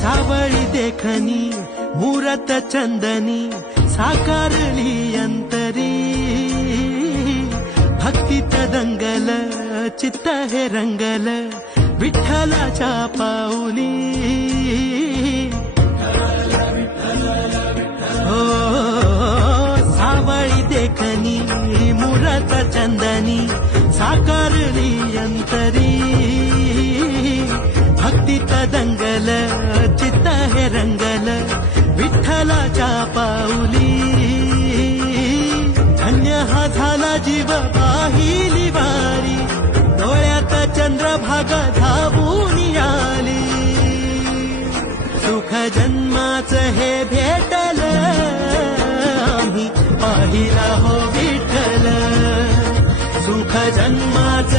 सावळी देखणी मूरत चंदनी साकारली अंतरी भक्तीत दंगल चित्त हे रंगल विठ्ठलाच्या पाऊली हो सावळी देखणी मूरत चंदनी साकारली अंतरी भक्तीत दंगल चित्त हे रंगल विठ्ठलाच्या पाऊली धन्य हा झाला जीव पाहिली वारी डोळ्यात चंद्रभागा धावून आली सुख जन्माच हे भेटल आम्ही पाहिला हो विठ्ठल सुख जन्माच